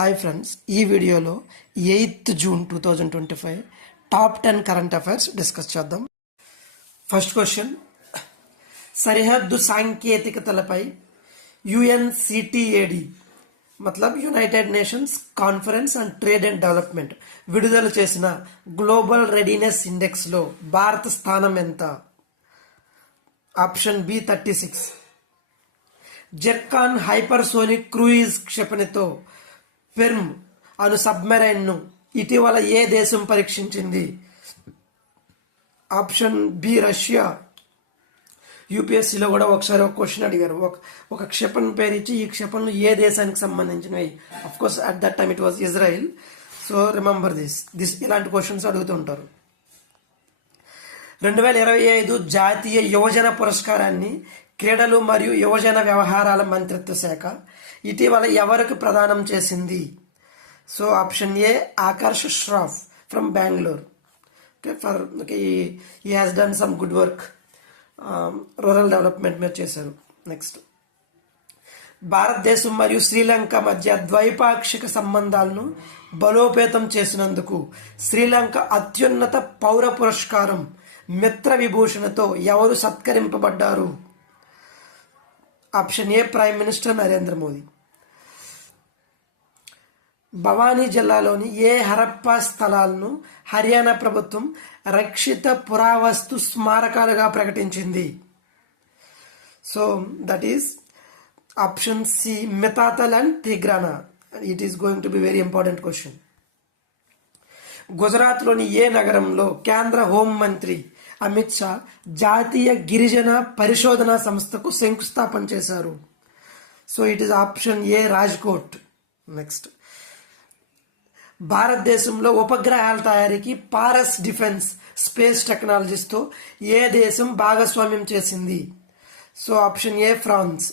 Hi friends, ఈ వీడియోలో 8th June 2025 top 10 current affairs discuss చేద్దాం. ఫస్ట్ క్వశ్చన్, సరిహద్దు సాంకేతికతలపై యుఎన్సిటిఏడి మతలబ్ United Nations Conference and Trade and Development విడుదల చేసిన గ్లోబల్ రెడీనెస్ ఇండెక్స్లో భారత స్థానం ఎంత? Option B 36. Zircon hypersonic cruise క్షిపణితో పెర్మ్ అను సబ్మెరైన్ను ఇటీవల ఏ దేశం పరీక్షించింది? Option B Russia. యూపీఎస్సీలో కూడా ఒకసారి ఒక క్వశ్చన్ అడిగారు, ఒక క్షిపణి పేరు ఇచ్చి ఈ క్షిపణులు ఏ దేశానికి సంబంధించినవి. Of course at that time it was Israel. So remember this ఇలాంటి క్వశ్చన్స్ అడుగుతుంటారు. 2025 జాతీయ యువజన పురస్కారాన్ని క్రీడలు మరియు యువజన వ్యవహారాల మంత్రిత్వ శాఖ ఇటీవల ఎవరికి ప్రదానం చేసింది? So option A Aakarsh Shroff from Bengaluru. He has done some good work, rural development మీద చేశారు. నెక్స్ట్, భారతదేశం మరియు శ్రీలంక మధ్య ద్వైపాక్షిక సంబంధాలను బలోపేతం చేసినందుకు శ్రీలంక అత్యున్నత పౌర పురస్కారం మిత్ర విభూషణతో ఎవరు సత్కరింపబడ్డారు? Option A prime minister Narendra Modi. Bhiwani జిల్లాలోని ఏ హరప్పా స్థలాలను హర్యానా ప్రభుత్వం రక్షిత పురావస్తు స్మారకాలుగా ప్రకటించింది? So that is option C Mitathal and Tigrana. It is going to be very important question. గుజరాత్లోని ఏ నగరంలో కేంద్ర హోంమంత్రి అమిత్ షా జాతీయ గిరిజన పరిశోధన సంస్థకు శంకుస్థాపన చేశారు? So it is option A Rajkot. Next, భారతదేశంలో ఉపగ్రహాల తయారీకి పారస్ డిఫెన్స్ స్పేస్ టెక్నాలజీస్తో ఏ దేశం భాగస్వామ్యం చేసింది? So option A France.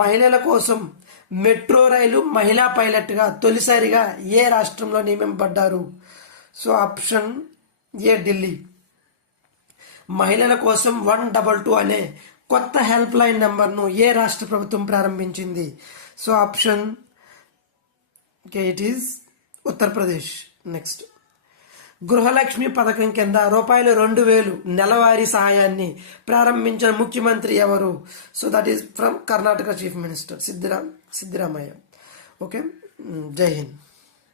మహిళల కోసం మెట్రో రైలు మహిళా పైలట్గా తొలిసారిగా ఏ రాష్ట్రంలో నియమింపబడ్డారు? So option A Delhi. మహిళల కోసం 122 అనే కొత్త హెల్ప్ లైన్ నెంబర్ను ఏ రాష్ట్ర ప్రభుత్వం ప్రారంభించింది? So option it is Uttar Pradesh. Next, Gruhalakshmi పథకం కింద ₹2,000 నెలవారీ సహాయాన్ని ప్రారంభించిన ముఖ్యమంత్రి ఎవరు? So that is from Karnataka chief minister Siddaramaiah. Okay, జై హింద్.